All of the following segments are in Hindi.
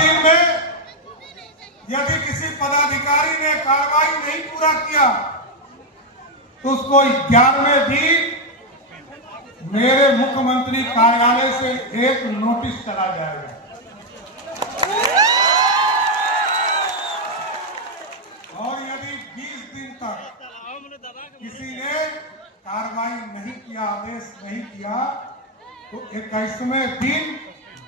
दिन में यदि किसी पदाधिकारी ने कार्रवाई नहीं पूरा किया तो उसको 11वें दिन मेरे मुख्यमंत्री कार्यालय से एक नोटिस चला जाएगा। और यदि 20 दिन तक किसी ने कार्रवाई नहीं किया, आदेश नहीं किया, तो 21वें दिन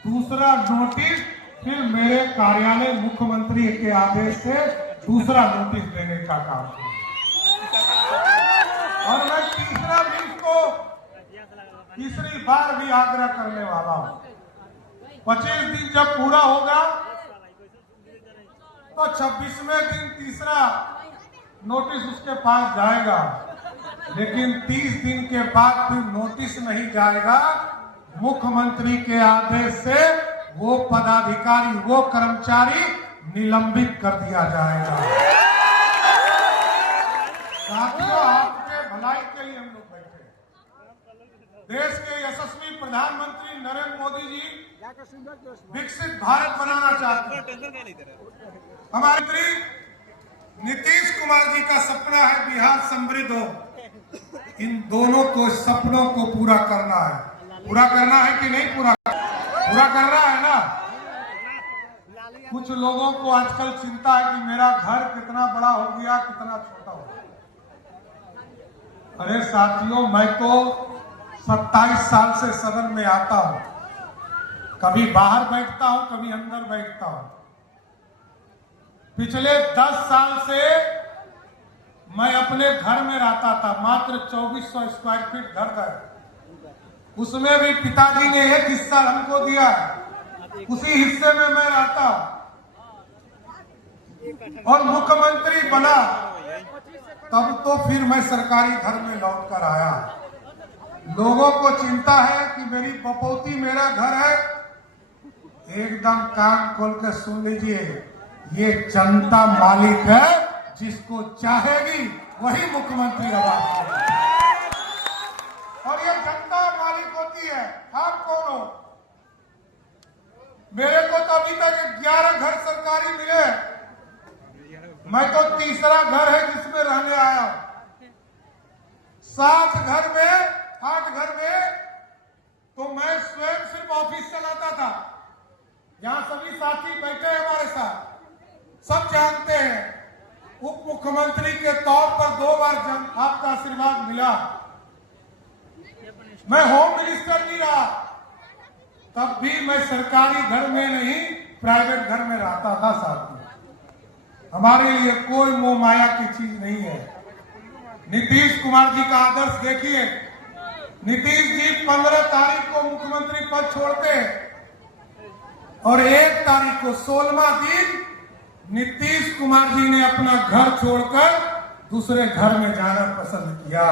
दूसरा नोटिस फिर मेरे कार्यालय मुख्यमंत्री के आदेश से दूसरा नोटिस देने का काम किया। और मैं तीसरा भी इसको तीसरी बार भी आग्रह करने वाला हूं। 25 दिन जब पूरा होगा तो 26वें दिन तीसरा नोटिस उसके पास जाएगा, लेकिन 30 दिन के बाद फिर नोटिस नहीं जाएगा। मुख्यमंत्री के आदेश से वो पदाधिकारी, वो कर्मचारी निलंबित कर दिया जाएगा। साथियों, आपके भलाई के लिए हम लोग बैठे हैं। देश के यशस्वी प्रधानमंत्री नरेंद्र मोदी जी विकसित भारत बनाना चाहते हैं। हमारे मंत्री नीतीश कुमार जी का सपना है बिहार समृद्ध हो। इन दोनों को सपनों को पूरा करना है। पूरा करना है कि नहीं पूरा करना है ना। कुछ लोगों को आजकल चिंता है कि मेरा घर कितना बड़ा हो गया, कितना छोटा हो गया। अरे साथियों, मैं तो 27 साल से सदन में आता हूं। कभी बाहर बैठता हूं, कभी अंदर बैठता हूं। पिछले 10 साल से मैं अपने घर में रहता था। मात्र 2400 स्क्वायर फीट घर है। उसमें भी पिताजी ने एक हिस्सा हमको दिया, उसी हिस्से में मैं रहता हूं। और मुख्यमंत्री बना तब तो फिर मैं सरकारी घर में लौट कर आया। लोगों को चिंता है कि मेरी बपौती मेरा घर है। एकदम कान खोल कर सुन लीजिए, ये जनता मालिक है, जिसको चाहेगी वही मुख्यमंत्री आवाज। और ये जनता मालिक होती है। आप कौन हो? मेरे को तो अभी तक 11 घर सरकारी मिले। मैं तो तीसरा घर है जिसमें रहने आया हूं। 7 घर में 8 घर में तो मैं स्वयं सिर्फ ऑफिस चलाता था। यहाँ सभी साथी बैठे हैं हमारे साथ, सब जानते हैं। उप मुख्यमंत्री के तौर पर 2 बार आपका आशीर्वाद मिला। मैं होम मिनिस्टर नहीं रहा, तब भी मैं सरकारी घर में नहीं, प्राइवेट घर में रहता था। साथी, हमारे लिए कोई मोह माया की चीज नहीं है। नीतीश कुमार जी का आदर्श देखिए। नीतीश जी 15 तारीख को मुख्यमंत्री पद छोड़ते और 1 तारीख को 16वां दिन नीतीश कुमार जी ने अपना घर छोड़कर दूसरे घर में जाना पसंद किया।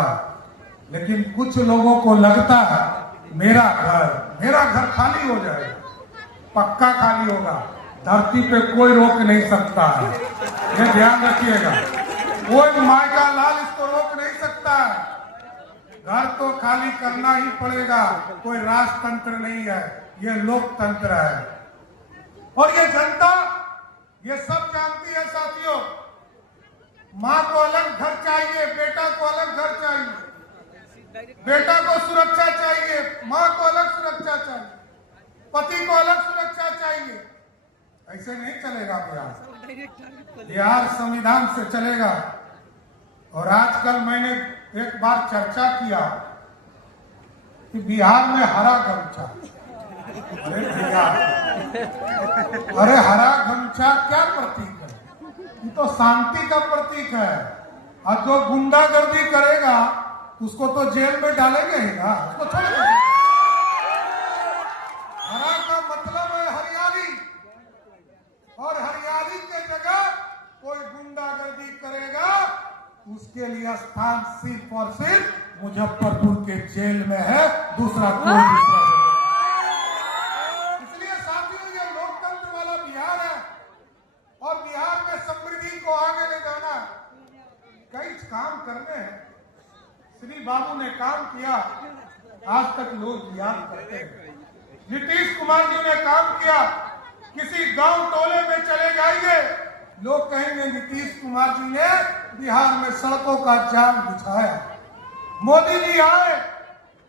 लेकिन कुछ लोगों को लगता है मेरा घर खाली हो जाएगा। पक्का खाली होगा। धरती पे कोई रोक नहीं सकता है, ये ध्यान रखिएगा। कोई माय का लाल इसको रोक नहीं सकता है। घर तो खाली करना ही पड़ेगा। कोई राजतंत्र नहीं है, ये लोकतंत्र है। और ये जनता ये सब जानती है। साथियों, माँ को अलग घर चाहिए, बेटा को अलग घर चाहिए। बेटा को सुरक्षा चाहिए, माँ को अलग सुरक्षा चाहिए, पति को अलग सुरक्षा चाहिए। ऐसे नहीं चलेगा बिहार। बिहार संविधान से चलेगा। और आजकल मैंने एक बार चर्चा किया कि बिहार में हरा गमछा। अरे हरा गमछा क्या प्रतीक है? ये तो शांति का प्रतीक है। और जो गुंडागर्दी करेगा उसको तो जेल में डालेंगे ही ना, उसको छोड़ेंगे। हरा का मतलब है हरियाली, और हरियाली के जगह कोई गुंडागर्दी करेगा उसके लिए स्थान सिर्फ और सिर्फ मुजफ्फरपुर के जेल में है, दूसरा कोई दूसरा जगह। इसलिए साथियों, ये लोकतंत्र वाला बिहार है और बिहार में समृद्धि को आगे ले जाना है। कई काम करने हैं। श्री बाबू ने काम किया, आज तक लोग याद करते हैं। नीतीश कुमार जी ने काम किया, किसी गांव टोले में चले जाइए, लोग कहेंगे नीतीश कुमार जी ने बिहार में सड़कों का जाल बिछाया। मोदी जी आए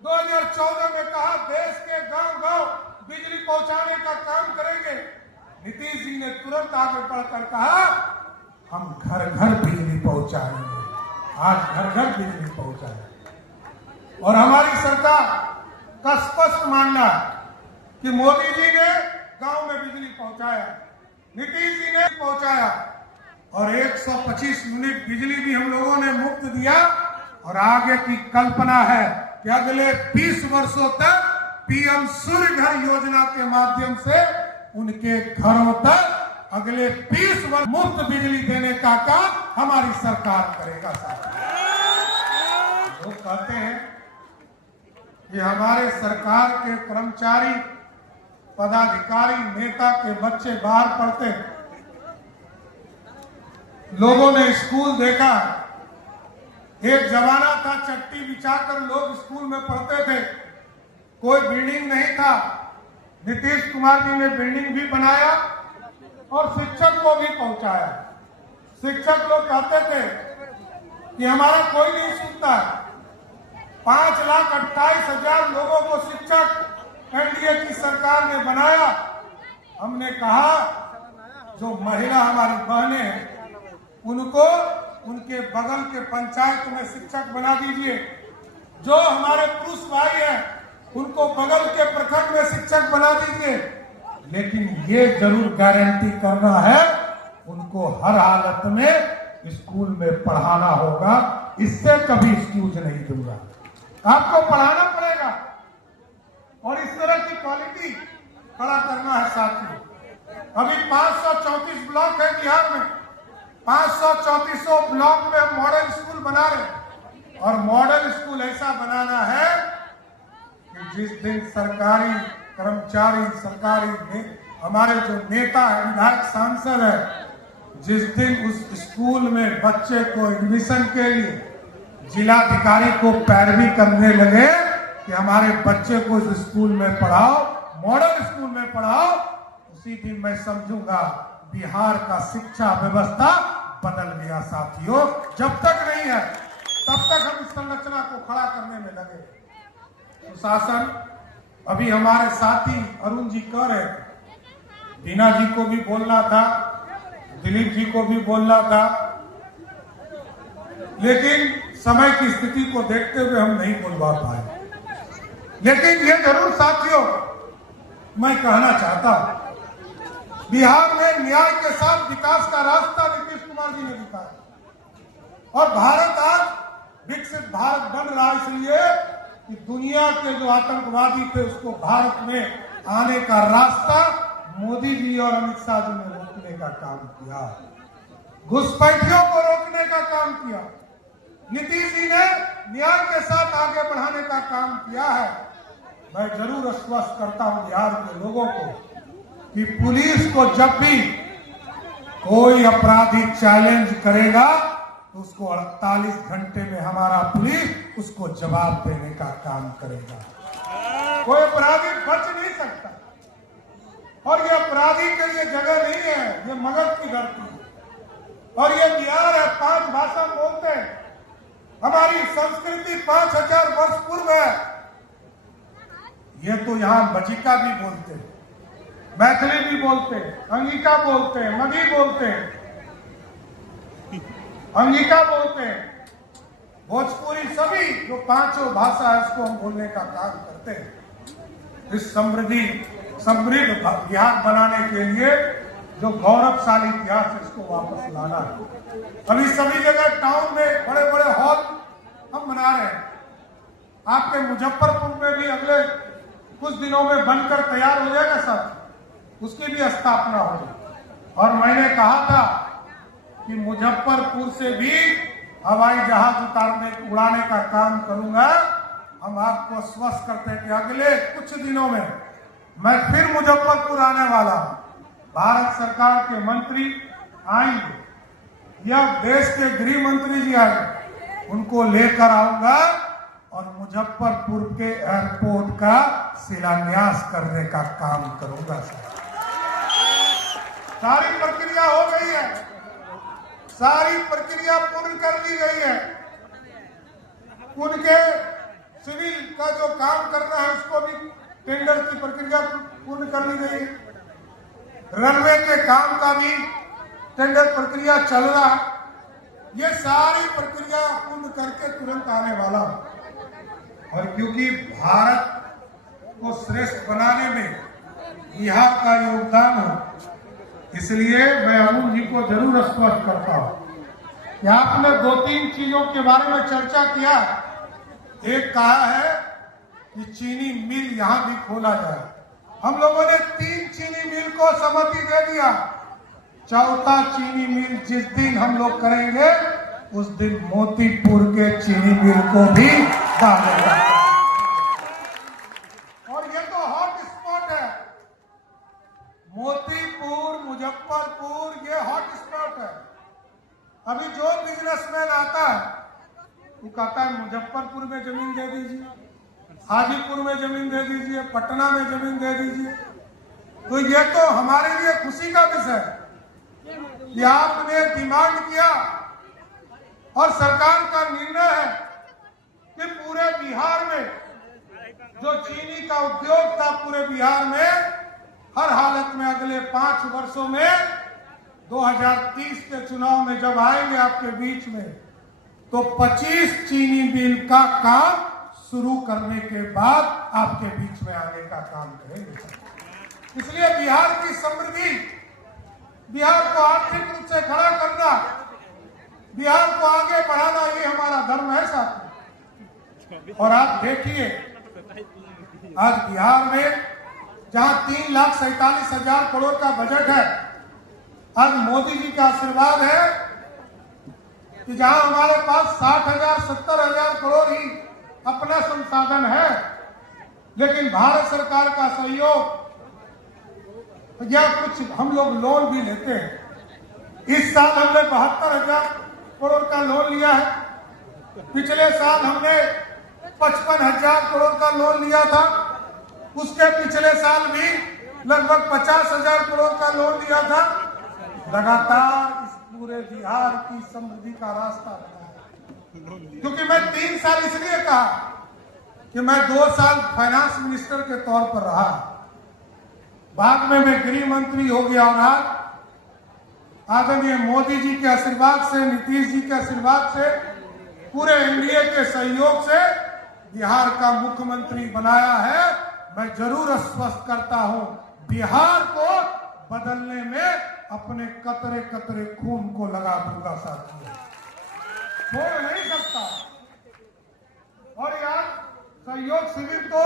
2014 में कहा देश के गांव-गांव बिजली पहुंचाने का काम करेंगे। नीतीश जी ने तुरंत आगे बढ़कर कहा हम घर घर बिजली पहुंचाएंगे। आज घर घर बिजली पहुंचाए और हमारी सरकार का स्पष्ट मानना कि मोदी जी ने गांव में बिजली पहुंचाया, नीतीश जी ने पहुंचाया और 125 यूनिट बिजली भी हम लोगों ने मुफ्त दिया। और आगे की कल्पना है कि अगले 20 वर्षों तक पीएम सूर्य घर योजना के माध्यम से उनके घरों तक अगले 20 वर्ष मुफ्त बिजली देने का काम हमारी सरकार करेगा। लोग कहते हैं कि हमारे सरकार के कर्मचारी, पदाधिकारी, नेता के बच्चे बाहर पढ़ते हैं। लोगों ने स्कूल देखा, एक जमाना था चट्टी बिछाकर लोग स्कूल में पढ़ते थे, कोई बिल्डिंग नहीं था। नीतीश कुमार जी ने बिल्डिंग भी बनाया और शिक्षक को भी पहुंचाया। शिक्षक लोग कहते थे कि हमारा कोई नहीं सुनता। 5,28,000 लोगों को शिक्षक एनडीए की सरकार ने बनाया। हमने कहा जो महिला हमारी बहनें हैं उनको उनके बगल के पंचायत में शिक्षक बना दीजिए। जो हमारे पुरुष भाई हैं उनको बगल के प्रखंड में शिक्षक बना दीजिए। लेकिन ये जरूर गारंटी करना है उनको हर हालत में स्कूल में पढ़ाना होगा। इससे कभी एक्सक्यूज नहीं दूंगा, आपको पढ़ाना पड़ेगा और इस तरह की क्वालिटी खड़ा करना है। साथियों, अभी 534 ब्लॉक है बिहार में, 534 ब्लॉक में मॉडल स्कूल बना रहे और मॉडल स्कूल ऐसा बनाना है कि जिस दिन सरकारी कर्मचारी, सरकारी हमारे जो नेता है, विधायक, सांसद है, जिस दिन उस स्कूल में बच्चे को एडमिशन के लिए जिलाधिकारी को पैरवी करने लगे कि हमारे बच्चे को इस स्कूल में पढ़ाओ, मॉडल स्कूल में पढ़ाओ, उसी दिन मैं समझूंगा बिहार का शिक्षा व्यवस्था बदल गया। साथियों, जब तक नहीं है तब तक हम इस संरचना को खड़ा करने में लगे। सुशासन, अभी हमारे साथी अरुण जी कह रहे थे, बीना जी को भी बोलना था, दिलीप जी को भी बोलना था, लेकिन समय की स्थिति को देखते हुए हम नहीं बोलवा पाए। लेकिन ये जरूर साथियों मैं कहना चाहता हूं, बिहार में न्याय के साथ विकास का रास्ता नीतीश कुमार जी ने दिखाया और भारत आज विकसित भारत बन रहा है इसलिए कि दुनिया के जो आतंकवादी थे उसको भारत में आने का रास्ता मोदी जी और अमित शाह जी ने रोकने का काम किया, घुसपैठियों को रोकने का काम किया। नीतीश जी ने न्याय के साथ आगे बढ़ाने का काम किया है। मैं जरूर आश्वस्त करता हूं बिहार के लोगों को कि पुलिस को जब भी कोई अपराधी चैलेंज करेगा तो उसको 48 घंटे में हमारा पुलिस उसको जवाब देने का काम करेगा। कोई अपराधी बच नहीं सकता और ये अपराधी के लिए जगह नहीं है, ये मगध की धरती है और ये बिहार है। 5 भाषा बोलते हैं, हमारी संस्कृति 5000 वर्ष पूर्व है। ये तो यहाँ बचिका भी बोलते हैं, मैथिली भी बोलते हैं, अंगिका बोलते हैं, मगही बोलते हैं, अंगिका बोलते हैं, भोजपुरी, सभी जो 5 भाषा है उसको हम बोलने का काम करते हैं। इस समृद्ध बिहार बनाने के लिए जो गौरवशाली इतिहास है इसको वापस लाना है। अभी सभी जगह टाउन में बड़े बड़े हॉल हम बना रहे हैं। आपके मुजफ्फरपुर में भी अगले कुछ दिनों में बनकर तैयार हो जाएगा सर, उसकी भी स्थापना होगी। और मैंने कहा था कि मुजफ्फरपुर से भी हवाई जहाज उड़ाने का काम करूंगा। हम आपको आश्वस्त करते हैं कि अगले कुछ दिनों में मैं फिर मुजफ्फरपुर आने वाला हूं। भारत सरकार के मंत्री आएंगे या देश के गृह मंत्री जी आएंगे, उनको लेकर आऊंगा और मुजफ्फरपुर के एयरपोर्ट का शिलान्यास करने का काम करूंगा सर। सारी प्रक्रिया हो गई है, सारी प्रक्रिया पूर्ण कर दी गई है। उनके सिविल का जो काम करना है उसको भी टेंडर की प्रक्रिया पूर्ण कर ली गई है। रनवे के काम का भी टेंडर प्रक्रिया चल रहा है। ये सारी प्रक्रिया पूर्ण करके तुरंत आने वाला हूं। और क्योंकि भारत को श्रेष्ठ बनाने में बिहार का योगदान हो, इसलिए मैं अरुण जी को जरूर स्पष्ट करता हूं कि आपने 2-3 चीजों के बारे में चर्चा किया। एक कहा है कि चीनी मिल यहां भी खोला जाए। हम लोगों ने 3 चीनी मिल को सहमति दे दिया। चौथा चीनी मिल जिस दिन हम लोग करेंगे उस दिन मोतीपुर के चीनी मिल को भी डालेगा। और ये तो हॉट स्पॉट है, मोतीपुर, मुजफ्फरपुर, ये हॉट स्पॉट है। अभी जो बिजनेसमैन आता है वो कहता है मुजफ्फरपुर में जमीन दे दीजिए, हाजीपुर में जमीन दे दीजिए, पटना में जमीन दे दीजिए। तो ये तो हमारे लिए खुशी का विषय है कि आपने डिमांड किया और सरकार का निर्णय है कि पूरे बिहार में जो चीनी का उद्योग था, पूरे बिहार में हर हालत में अगले 5 वर्षों में 2030 के चुनाव में जब आएंगे आपके बीच में, तो 25 चीनी मिल का काम शुरू करने के बाद आपके बीच में आने का काम करेंगे। इसलिए बिहार की समृद्धि, बिहार को आर्थिक रूप से खड़ा करना, बिहार को आगे बढ़ाना, ये हमारा धर्म है साथियों। और आप देखिए आज बिहार में जहां 3,47,000 करोड़ का बजट है, आज मोदी जी का आशीर्वाद है कि जहां हमारे पास 60,000 70,000 करोड़ ही अपना संसाधन है, लेकिन भारत सरकार का सहयोग या कुछ हम लोग लोन भी लेते हैं। इस साल हमने 72,000 करोड़ का लोन लिया है। पिछले साल हमने 55,000 करोड़ का लोन लिया था। उसके पिछले साल भी लगभग 50,000 करोड़ का लोन लिया था। लगातार इस पूरे बिहार की समृद्धि का रास्ता बना है। क्योंकि मैं 3 साल इसलिए कहा कि मैं 2 साल फाइनेंस मिनिस्टर के तौर पर रहा, बाद में मैं गृह मंत्री हो गया और आज आदरणीय मोदी जी के आशीर्वाद से, नीतीश जी के आशीर्वाद से, पूरे एनडीए के सहयोग से बिहार का मुख्यमंत्री बनाया है। मैं जरूर स्पष्ट करता हूं, बिहार को बदलने में अपने कतरे कतरे खून को लगा दूंगा साथियों, छोड़ नहीं सकता। और यार सहयोग शिविर तो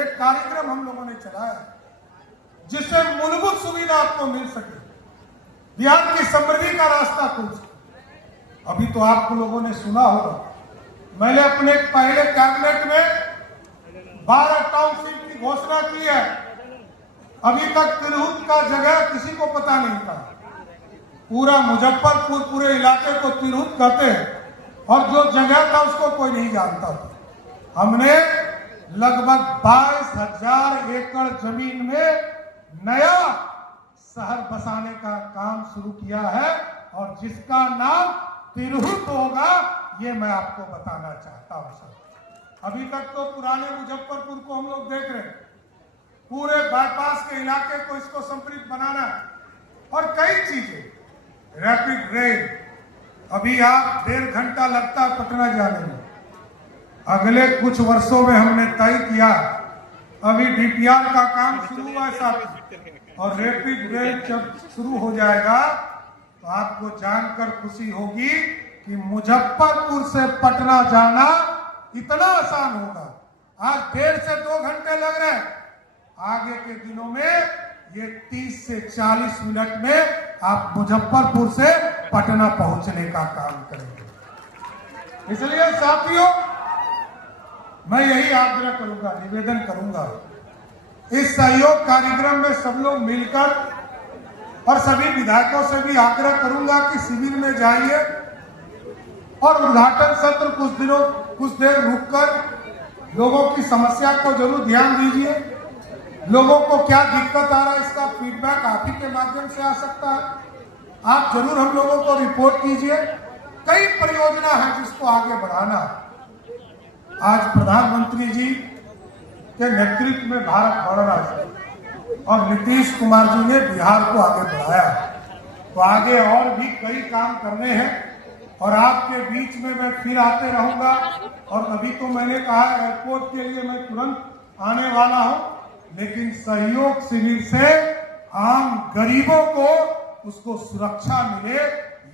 एक कार्यक्रम हम लोगों ने चलाया जिससे मूलभूत सुविधा आपको मिल सके, बिहार की समृद्धि का रास्ता खुल सके। अभी तो आप लोगों ने सुना होगा, मैंने अपने पहले कैबिनेट में 12 टाउनशिप की घोषणा की है। अभी तक तिरहुत का जगह किसी को पता नहीं था। पूरा मुजफ्फरपुर, पूरे इलाके को तिरहुत कहते हैं और जो जगह था उसको कोई नहीं जानता था। हमने लगभग 22,000 एकड़ जमीन में नया शहर बसाने का काम शुरू किया है और जिसका नाम तिरहुत होगा, ये मैं आपको बताना चाहता हूं सर। अभी तक तो पुराने मुजफ्फरपुर को हम लोग देख रहे हैं, पूरे बाईपास के इलाके को इसको समृद्ध बनाना और कई चीजें, रैपिड रेल, अभी आप 1.5 घंटा लगता है पटना जाने में, अगले कुछ वर्षों में हमने तय किया, अभी डीपीआर का काम शुरू हुआ साहब, और रैपिड रेल जब शुरू हो जाएगा तो आपको जानकर खुशी होगी कि मुजफ्फरपुर से पटना जाना इतना आसान होगा। आज 1.5 से 2 घंटे लग रहे हैं, आगे के दिनों में ये 30 से 40 मिनट में आप मुजफ्फरपुर से पटना पहुंचने का काम करेंगे। इसलिए साथियों, मैं यही आग्रह करूंगा, निवेदन करूंगा, इस सहयोग कार्यक्रम में सब लोग मिलकर, और सभी विधायकों से भी आग्रह करूंगा कि शिविर में जाइए और उद्घाटन सत्र कुछ देर रुककर लोगों की समस्या को जरूर ध्यान दीजिए। लोगों को क्या दिक्कत आ रहा है, इसका फीडबैक आप ही के माध्यम से आ सकता है। आप जरूर हम लोगों को रिपोर्ट कीजिए। कई परियोजना है जिसको आगे बढ़ाना है। आज प्रधानमंत्री जी के नेतृत्व में भारत बढ़ रहा है और नीतीश कुमार जी ने बिहार को आगे बढ़ाया। तो आगे और भी कई काम करने हैं और आपके बीच में मैं फिर आते रहूंगा। और अभी तो मैंने कहा एयरपोर्ट के लिए मैं तुरंत आने वाला हूं, लेकिन सहयोग शिविर से आम गरीबों को उसको सुरक्षा मिले,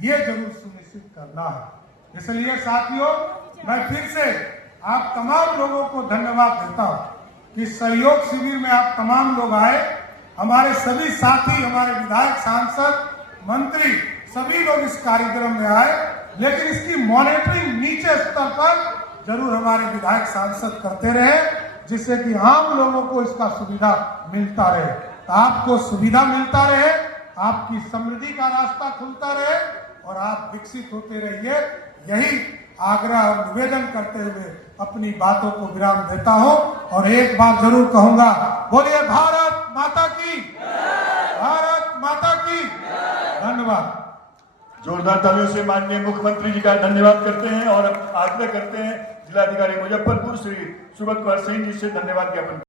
ये जरूर सुनिश्चित करना है। इसलिए साथियों, मैं फिर से आप तमाम लोगों को धन्यवाद देता हूं कि सहयोग शिविर में आप तमाम लोग आए। हमारे सभी साथी, हमारे विधायक, सांसद, मंत्री, सभी लोग इस कार्यक्रम में आए, लेकिन इसकी मॉनिटरिंग नीचे स्तर पर जरूर हमारे विधायक, सांसद करते रहे, जिससे कि आम लोगों को इसका सुविधा मिलता रहे। तो आपको सुविधा मिलता रहे, आपकी समृद्धि का रास्ता खुलता रहे और आप विकसित होते रहिए। यही आग्रह और निवेदन करते हुए अपनी बातों को विराम देता हूं और एक बात जरूर कहूंगा, बोलिए भारत माता की, भारत माता की। धन्यवाद। जोरदार तालियों से माननीय मुख्यमंत्री जी का धन्यवाद करते हैं और आग्रह करते हैं जिलाधिकारी मुजफ्फरपुर श्री सुब्रत कुमार सिंह जी से धन्यवाद ज्ञापन